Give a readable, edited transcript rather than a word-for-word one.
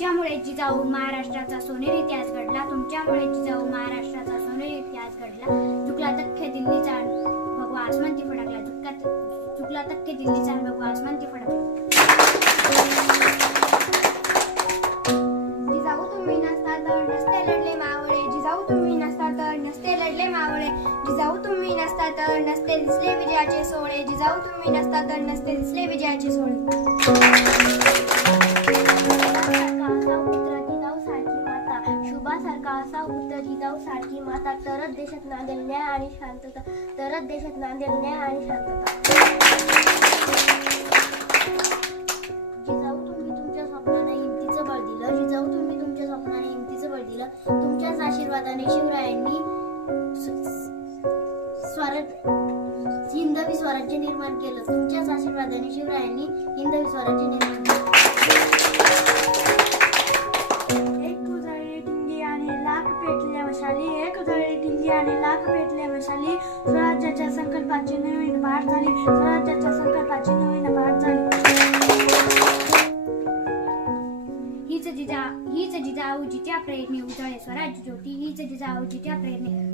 तुमच्यामुळे जिजाऊ महाराष्ट्राचा सोनेरी इतिहास घडला. तुमच्यामुळे जिजाऊ महाराष्ट्राचा सोनेरी इतिहास घडला. झुकला तख्त दिल्लीचा भगवा आसमानती फडकला. झुकला तख्त दिल्लीचा भगवा आसमानती फडकला. जिजाऊ तुम्ही नसता तर नसते लढले मावळे. जिजाऊ तुम्ही नसता तर नसते लढले मावळे. जिजाऊ तुम्ही नसता तर नसते दिसले विजयाचे सोहळे. जिजाऊ तुम्ही नसता तर नसते दिसले विजयाचे सोहळे. शुभासारखा असा पुत्र जिजाऊ सारखी माता, तरच देशात नांदेल न्याय आणि शांतता. तरच देशात नांदेल न्याय आणि शांतता. जिजाऊ तुम्ही तुमच्या स्वप्नाने हिमतीचं बळ दिलं. जिजाऊ तुम्ही तुमच्या स्वप्नाने हिमतीचं बळ दिलं. तुमच्याच आशीर्वादाने शिवरायांनी हिंदवी स्वराज्य निर्माण केलं. तुमच्याच आशीर्वादाने शिवरायांनी हिंदवी स्वराज्य निर्माण केलं. एक उजळली ठिंगी आणि लाख पेटल्या मशाली. स्वराज्याच्या संकल्पाची नवीन पहाट झाली. स्वराज्याच्या संकल्पाची नवीन पहाट झाली. हीच जिजाऊ जिच्या प्रेरणे उजळे स्वराज्य ज्योती. हीच जिजाऊ जिच्या प्रेरणे